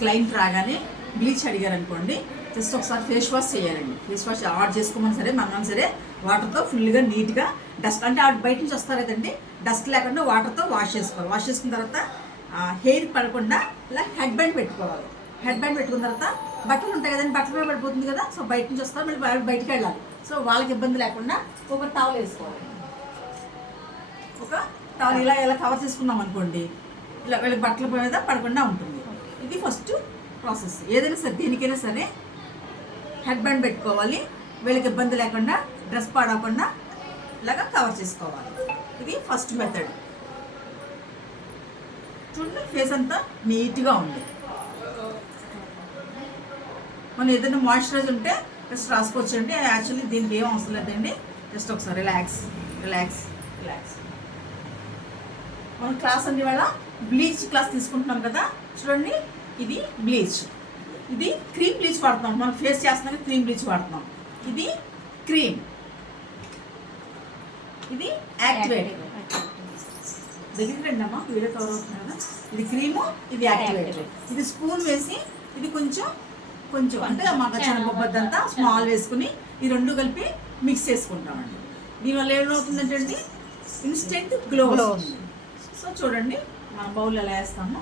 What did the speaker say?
Client రాగానే bleach అడిగారు అనుకోండి, జస్ట్ ఒకసారి ఫేస్ వాష్ చేయాలండి. ఫేస్ వాష్ ఆర్డర్ చేసుకోమని సరే మనం సరే వాటర్తో ఫుల్గా నీట్గా డస్ట్ అంటే ఆవిడ బయట నుంచి వస్తారు కదండి, డస్ట్ లేకుండా వాటర్తో వాష్ చేసుకోవాలి. వాష్ చేసుకున్న తర్వాత హెయిర్ పడకుండా ఇలా హెడ్ బ్యాండ్ పెట్టుకోవాలి. హెడ్ బ్యాండ్ పెట్టుకున్న తర్వాత బట్టలు ఉంటాయి కదండి, బట్టలు కూడా పడిపోతుంది కదా, సో బయట నుంచి వస్తారు మళ్ళీ బయటికి వెళ్ళాలి. సో వాళ్ళకి ఇబ్బంది లేకుండా ఒక టవల్ వేసుకోవాలి. ఒక టవల్ ఇలా ఇలా కవర్ చేసుకున్నాం అనుకోండి, ఇలా వీళ్ళకి బట్టల మీద పడకుండా ఉంటుంది. ఇది ఫస్ట్ ప్రాసెస్. ఏదైనా సరే దేనికైనా సరే హెడ్ బ్యాండ్ పెట్టుకోవాలి, వీళ్ళకి ఇబ్బంది లేకుండా డ్రెస్ పాడకుండా ఇలాగా కవర్ చేసుకోవాలి. ఇది ఫస్ట్ మెథడ్. చూడండి ఫేస్ అంతా నీట్గా ఉంది. మనం ఏదైనా మాయిశ్చరైజర్ ఉంటే జస్ట్ రాసుకోవచ్చండి. యాక్చువల్లీ దీనికి ఏం అవసరం లేదండి, జస్ట్ ఒకసారి రిలాక్స్ రిలాక్స్ రిలాక్స్. మనం క్లాస్ అండి ఇవాళ బ్లీచ్ క్లాస్ తీసుకుంటున్నాం కదా, చూడండి ఇది బ్లీచ్, ఇది క్రీమ్ బ్లీచ్ వాడుతున్నాం. మనం ఫేస్ చేస్తున్నాం క్రీమ్ బ్లీచ్ వాడుతున్నాం. ఇది క్రీమ్, ఇది యాక్టివేట్. దగ్గరికి రండి అమ్మా, వీడియో కవర్ అవుతుంది కదా. ఇది క్రీము, ఇది యాక్టివేట్. ఇది స్పూన్ వేసి ఇది కొంచెం కొంచెం అంటే మాకు శనగపప్పుదంతా స్మాల్ వేసుకుని ఈ రెండు కలిపి మిక్స్ చేసుకుంటామండి. దీనివల్ల ఏమవుతుందంటే ఇన్స్టెంట్ గ్లో వస్తుంది. సో చూడండి మన బౌల్ ఎలా వేస్తాము.